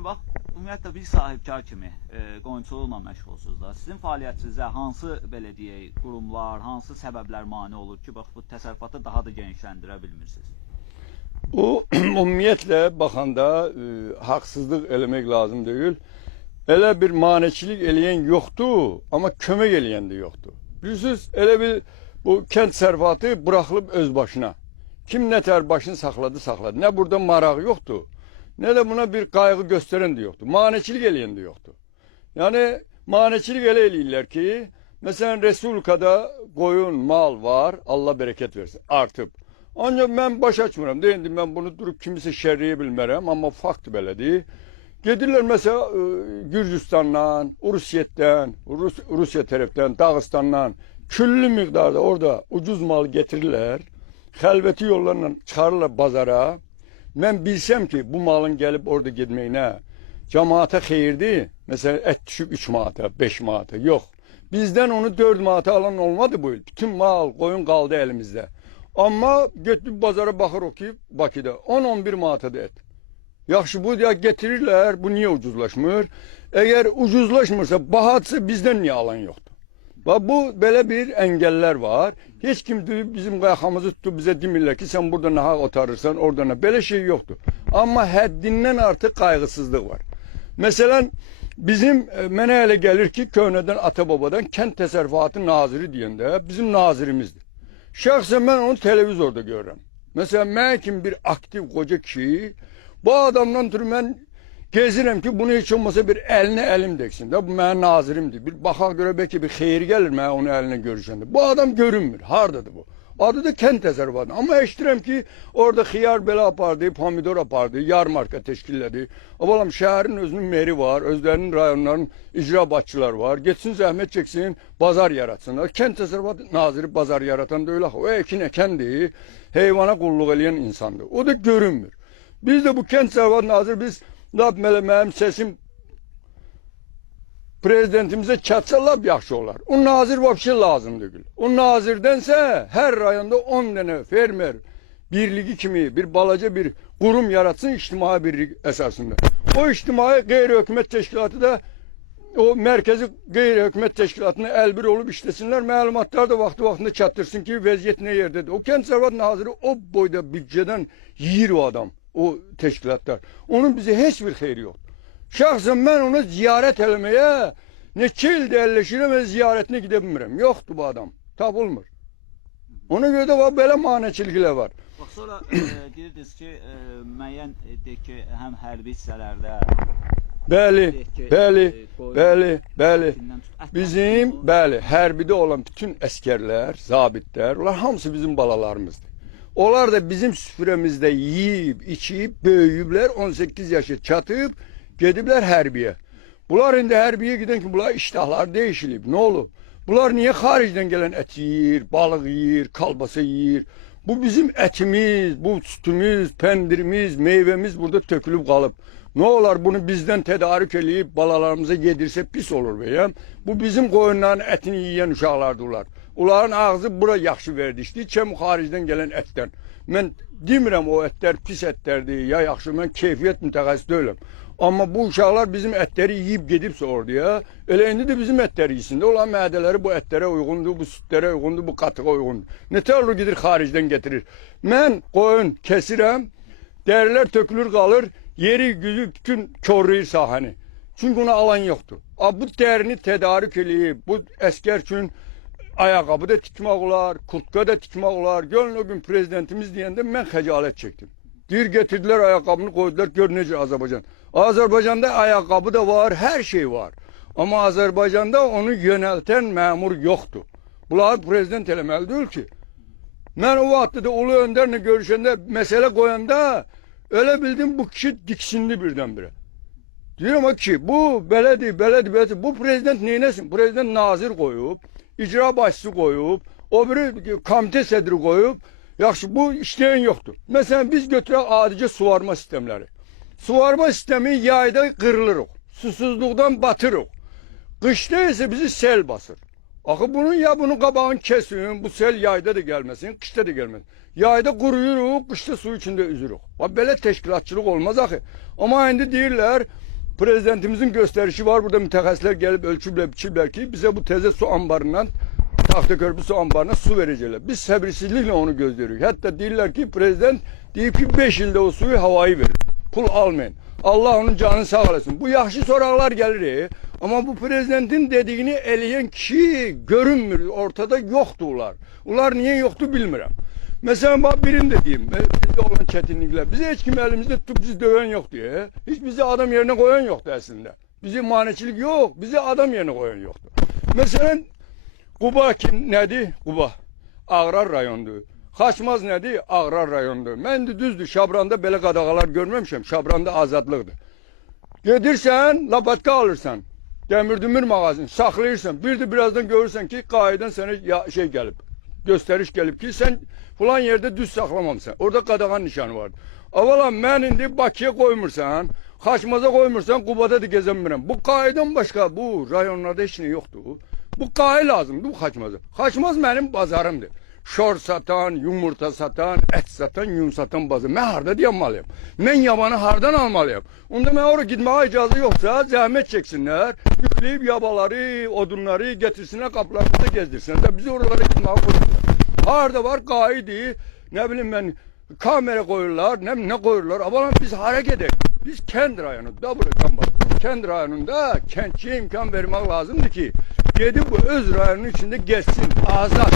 Müəllim, bax, ümumiyyətlə bir sahibkar kimi qoyunçuluqla məşğulsunuz da. Sizin fəaliyyətinizə hansı belə deyək, qurumlar, hansı səbəblər mane olur ki, bax bu təsərrüfatı daha da genişləndirə bilmirsiniz? O ümumiyyətlə baxanda haqsızlıq eləmək lazım deyil. Elə bir maneçilik eləyən yoxdur, amma kömək eləyən də yoxdur. Bilirsiniz, elə bir bu kənd təsərrüfatı buraxılıb öz başına. Kim nətər başını saxladı. Nə burada maraq yoxdur, nə də buna bir qayğı göstərən də yoxdur. Maneçilik eləyən də yoxdur. Yəni, maneçilik elə eləyirlər ki, məsələn, Respublikada qoyun, mal var, Allah bərəkət versin, artıb. Ancaq mən baş açmıram. Deyindim, mən bunu durub kimisə şərriyə bilmərəm, amma fakt belədir. Gedirlər məsələn, Gürcüstandan, Rusiya tərəfdən, Dağıstandan küllü miqdarda orada ucuz mal getirirlər. Xəlvəti yollarla çıxarırlar bazara. Mən bilsəm ki, bu malın gəlib orada gedməyinə cəmaata xeyirdir. Məsələn, ət düşüb 3 manata, 5 manata. Yox. Bizdən onu 4 manata alan olmadı bu il. Bütün mal, qoyun qaldı əlimizdə. Amma götürüb bazara baxırıq ki, Bakıda 10-11 manatadır ət. Yaxşı, bu ya getirirlər, bu niyə ucuzlaşmır? Əgər ucuzlaşmırsa, bahadırsa bizdən niyə alan yoxdur? Bax, bu belə bir əngəllər var. Heç kim bizim qayxamızı tutub bizə demirlər ki, sən burada nahaq otarırsan, orada nə. Belə şey yoxdur. Amma həddindən artıq qayğısızlıq var. Məsələn, bizim mənə elə gəlir ki, köhnədən, ata-babadan kənd təsərrüfatı naziri deyəndə bizim nazirimizdir. Şəxsən mən onu televizorda görürəm. Məsələn, mən kimi bir aktiv qoca kişi, bu adamdan ötürü mən gezirəm ki, bunu heç olmasa bir əlinə əlim dəksin də, bu mənim nazirimdir. Bir baxaq görə bəlkə bir xeyir gəlir mənə onu əlinə görüşəndə. Bu adam görünmür, haradadır bu? Adı da kənd təsərrüfatı. Amma eşidirəm ki, orada xiyar belə apardı, pomidor apardı, yarmarka təşkillədi. Balam, şəhərin özünün meri var, özlərinin rayonların icra başçılar var. Getsin, zəhmət çəksin, bazar yaratsınlar. Kənd təsərrüfatı naziri bazar yaratan da öyle. O əkin əkəndir, heyvana qulluq eləyən insandır. O da görünmür. Biz də bu kənd təsərrüfatı naziri, biz lap mənim səsim prezidentimizə çatsa lap yaxşı olar. O nazir vəbşi lazım deyil. O nazirdənsə hər rayonda 10 dənə fermer birliği kimi bir balaca bir qurum yaratsın ictimai birlik əsasında. O ictimai qeyri-hökumət təşkilatı da o mərkəzi qeyri-hökumət təşkilatına əlbir olub işləsinlər, məlumatlar da vaxtında çatdırsın ki, vəziyyət nə yerdədir. O kənd təsərrüfatı naziri o boyda büdcədən yiyir o adam, o təşkilatlar. Onun bizə heç bir xeyri yoxdur. Şəxsən mən onu ziyarət eləməyə neçə ildə əlləşirəm və ziyarətinə gedə bilmirəm. Yoxdur bu adam, tapılmır. Ona görə də belə maneçiliklər var. Bax, sonra deyirdiniz ki, müəyyən deyək ki, həm hərbi hissələrdə... Bəli. Bizim, hərbidə olan bütün əskərlər, zabitlər, onlar hamısı bizim balalarımızdır. Onlar da bizim süfrəmizdə yiyib, içib, böyüyüblər, 18 yaşa çatıb, gediblər hərbiyə. Bunlar indi hərbiyə gedən ki, bunlar iştahlar değişilib. Nə olub? Bunlar niyə xaricdən gələn ət yiyir, balıq yiyir, kalbasa yiyir? Bu bizim ətimiz, bu sütümüz, pendirimiz, meyvemiz burada tökülüb qalıb. Nə olar bunu bizdən tədarük eləyib balalarımıza yedirsə pis olur bəyəm. Bu bizim qoyunların ətini yiyən uşaqlardırlar. Onların ağzı bura yaxşı verdi işte, çəm xaricdən gələn ətdən. Mən demirəm o ətlər pis ətlərdir, ya yaxşı, mən keyfiyyət mütəxəssis deyiləm. Amma bu uşaqlar bizim ətləri yiyib gedibsə oraya, elə indi də bizim ətləri yesin də, olan mədələri bu ətlərə uyğundur, bu sütlərə uyğundur, bu qatığa uyğundur. Nətər olur gedir xaricdən getirir. Mən qoyun kesirəm, dərilər tökülür qalır, yeri güzü bütün körrəyir sahəni. Çünki ona alan yoxdur. Bu dərini tədarük eləyib, bu əskər üçün ayaqqabı da tikmək olar, kurtka da tikmək olar. Görün o gün prezidentimiz deyəndə mən xəcalət çəkdim. Deyir, getirdilər ayaqqabını qoydular, gör necə Azərbaycan. Azərbaycanda ayaqqabı da var, hər şey var. Amma Azərbaycanda onu yönəltən məmur yoxdur. Bunları prezident eləməli deyil ki. Mən o vaxtda da Ulu Öndərlə görüşəndə, məsələ qoyanda, öyle bildim bu kişi diksindi birdən-birə. Deyirəm o ki, bu belədir. Bu prezident neynəsin? Prezident nazir qoyub, icra başçısı qoyub, o biri komitə sədri qoyub. Yaxşı, bu işləyən yoxdur. Məsələn, biz götürək adicə suvarma sistemləri. Suvarma sistemi yayda qırılırıq, susuzluqdan batırıq. Qışda isə bizi sel basır. Axı bunun ya bunun qabağını kesin, bu sel yayda da gəlməsin, qışda da gəlməsin. Yayda quruyuruq, qışda su içində üzürük. Belə təşkilatçılıq olmaz axı. Amma indi deyirlər, Prezidentimizin gösterişi var. Burada mütehassisler gelip ölçübler, biçibler ki bize bu teze su ambarından, Tahtakörpü su ambarına su verecekler. Biz sabırsızlıkla onu gözlüyoruz. Hatta diyorlar ki prezident deyip ki 5 ilde o suyu havayı verir. Pul almayın. Allah onun canını sağ olasın. Bu yaxşı sorular gelir. Ama bu prezidentin dediğini eleyen kişi görünmür. Ortada yoktu ular. Ular niye yoktu bilmiyorum. Mesela bak birini de diyeyim. Bizde olan çetinlikler. Bize hiç kim elimizde tutup bizi döven yok diye. Hiç bizi adam yerine koyan yoktu aslında. Bizi maneçilik yok. Bizi adam yerine koyan yoktu. Mesela Quba kim nədir? Quba. Ağrar rayondur. Xaçmaz nədir? Ağrar rayondur. Mən də düzdür, Şabranda belə qadağalar görməmişəm. Şabranda azadlıqdır. Gedirsən, lapatka alırsan. Dəmirdümür mağazını saxlayırsan. Bir de birazdan görürsən ki, qayıdan sənə şey gəlib. Gösteriş gəlib ki, sən falan yerde düz saxlamamısan. Orada qadağan nişanı vardı. Avalan mən indi Bakıya qoymursan, Xaçmaza qoymursan, Qubada da gezəmirəm. Bu qayıdan başqa bu rayonlarda heç nə yoxdur. Bu qayı lazımdır bu Xaçmaza. Xaçmaz mənim bazarımdır. Şor satan, yumurta satan, et satan, yun satan bazı. Mən harda dayanmalıyım? Mən yabanı hardan almalıyım? Onda mən oraya gitməyə icazı yoxsa zəhmət çəksinlər, yükləyib yabaları, odunları getirsinlər, qapılarımızda gezdirsinlər. Bizi oralara gitməyə qoyurlar. Harda var qayıdır, ne bileyim ben kamera koyurlar, ne koyurlar. Ama biz hareket edelim. Biz kendi rayonunda da buradan bak. Kendi rayonunda kentçiye imkan vermek lazımdı ki gidip bu öz rayonun içinde geçsin, azat.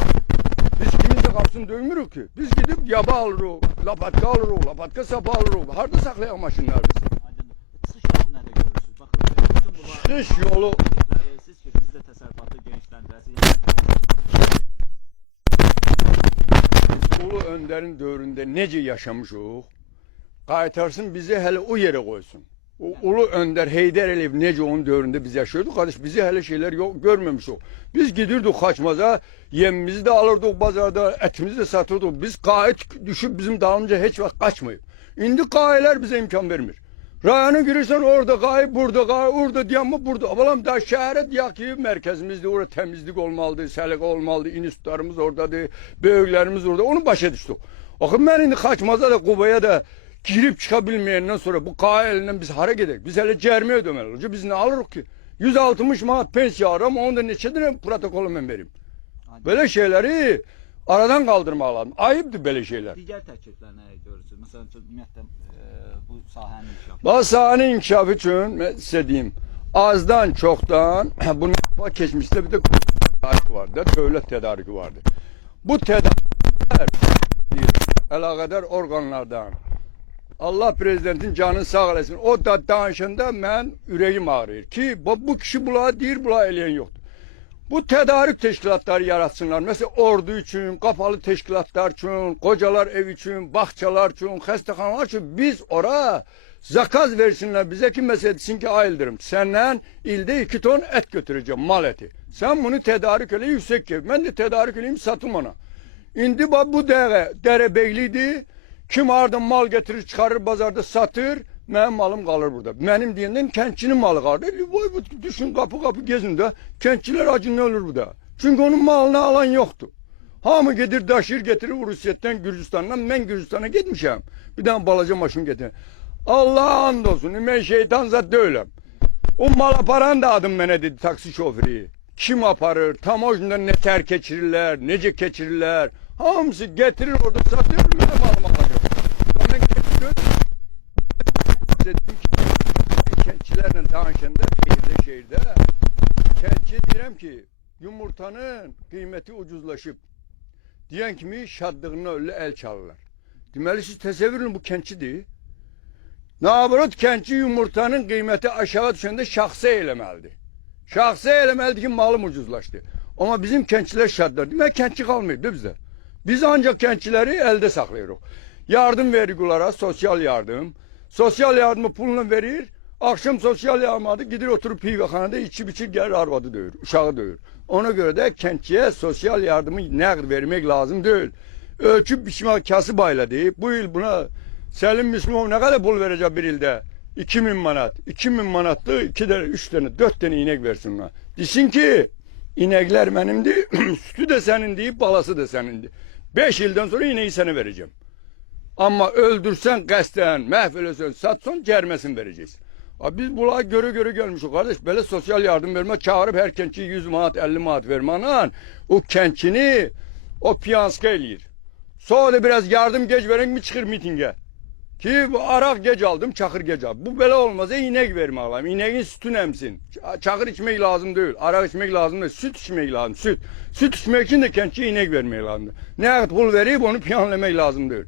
Biz kimin de kapısını dövmürük ki. Biz gidip yaba alırız, lapatka alırız, lapatka sapı alırız. Harda saklayan maşınlar bizi. Çıxış yolu nədə görürsünüz? Baxın, bütün bunlar... Çıxış yolu... Siz ki, biz də təsərrüfatı gençləndirəsiniz. Ulu Önder'in dövründe nece yaşamışıq, qaytarsın bizi hele o yere koysun. O Ulu Önder Heydər Əliyev nece onun dövründe biz yaşıyorduk, kardeş bizi hele şeyler yok görmemişik. Biz gidirdik Xaçmaza, yemimizi de alırdık bazarda, etimizi de satırdık. Biz qayıt düşüp bizim dalınca hiç vakit kaçmayıp. İndi qayılar bize imkan vermir. Rayona girirsen orada qayı, burada qayı, orada diyanma burada. Abalam da şehre diyak ki merkezimizde orada temizlik olmalıdır, selika olmalıdır, institutlarımız oradadır, büyüklerimiz orada. Onu başa düştük. Bakın ben indi Xaçmaza da Qubaya da girip çıkabilmeyenden sonra bu qayı elinden biz hara gidelim. Biz hele cerme ödemeli. Biz ne alırız ki? 160 manat pensiya alır ama onda neçedir protokolü ben vereyim. Böyle şeyleri aradan kaldırmak lazım. Ayıptır böyle şeyler. Digər təkliflər nəyə görürsünüz? Məsələn, ümumiyyətlə bu sahənin inkişafı. Bu sahanın inkişafı için ben size diyeyim. Azdan çoktan bunun geçmişte bir de tedarik vardı. Devlet tedariki vardı. Bu tedarikler alakadar organlardan Allah prezidentin canını sağ olasın. O da danışında ben yüreğim ağrıyor. Ki bu kişi bula değil, bula eleyen yoktu. Bu tedarik teşkilatları yaratsınlar. Mesela ordu için, kapalı teşkilatlar için, kocalar ev için, bahçeler için, hastaneler için biz oraya zakaz versinler bize ki mesela desin ki ayıldırım. Senden ilde 2 ton et götüreceğim, mal eti. Sen bunu tedarik öyle yüksek ki. Ben de tedarik öyleyim satım ona. İndi bu dere beyliydi. Kim ardın mal getirir çıkarır pazarda satır. Benim malım kalır burada. Benim diyenden kentçinin malı kalır. Düşün kapı gezin de kentçiler acından ölür burada. Çünkü onun malını alan yoktu. Hamı gelir daşır getirir Rusiyetten, Gürcistan'dan. Ben Gürcistan'a gitmişim. Bir tane balaca maşın getirir. Allah'a andolsun. Ben şeytan zat değilim. O mala paran da adım bana dedi taksi şoförü. Kim aparır? Tamojundan ne ter keçirirler, nece keçirirler. Hamısı getirir orada satır. Benim malımı alacak. Ben kentçilerle danışanda şehirde kentçiye diyorum ki yumurtanın kıymeti ucuzlaşıp diyen kimi şadlığına öyle el çalırlar. Demeli siz təsəvvürün bu kentçi değil. Nabrut kentçi yumurtanın kıymeti aşağı düşende şahsı eylemelidir. Şahsı eylemelidir ki malım ucuzlaştı. Ama bizim kentçiler şadlar. Demek kentçi kalmıyor değil bizde. Biz ancak kentçileri elde saklıyoruz. Yardım verir onlara, sosyal yardım. Sosyal yardımı pulunu verir. Akşam sosyal yardım gider oturup pivəxanada içib içir gelir arvadı döyür, uşağı döyür. Ona göre de kentçiye sosyal yardımı nəqd vermek lazım değil. Ölçüp biçime kasıb ayladı. Bu yıl buna Selim Müslümov ne kadar pul verecek bir ilde? 2000 manat. 2000 manatlı 2 tane, 3 tane, 4 tane inek versinler. Desin ki inekler benimdi, sütü de senindi, balası da senindi. 5 yıldan sonra ineği sana vereceğim. Ama öldürsen kasten, mahvolursan, satsan cermesini vereceğiz. Abi biz bunlara göre gelmişik kardeş. Böyle sosyal yardım verme çağırıp her kençi 100 manat 50 manat vermanla o kençini o piyanska eləyir. Sonra da biraz yardım gec veren mi çıkır mitinge. Ki bu arak gec aldım, çakır gec aldım. Bu böyle olmaz. İnek vermek lazım. İneğin sütünü emsin. Çakır içmek lazım değil. Arak içmek lazım değil. Süt içmek lazım. Süt. Süt içmek için de kençi inek vermek lazım. Ne kadar pul verip onu piyanlamak lazım değil.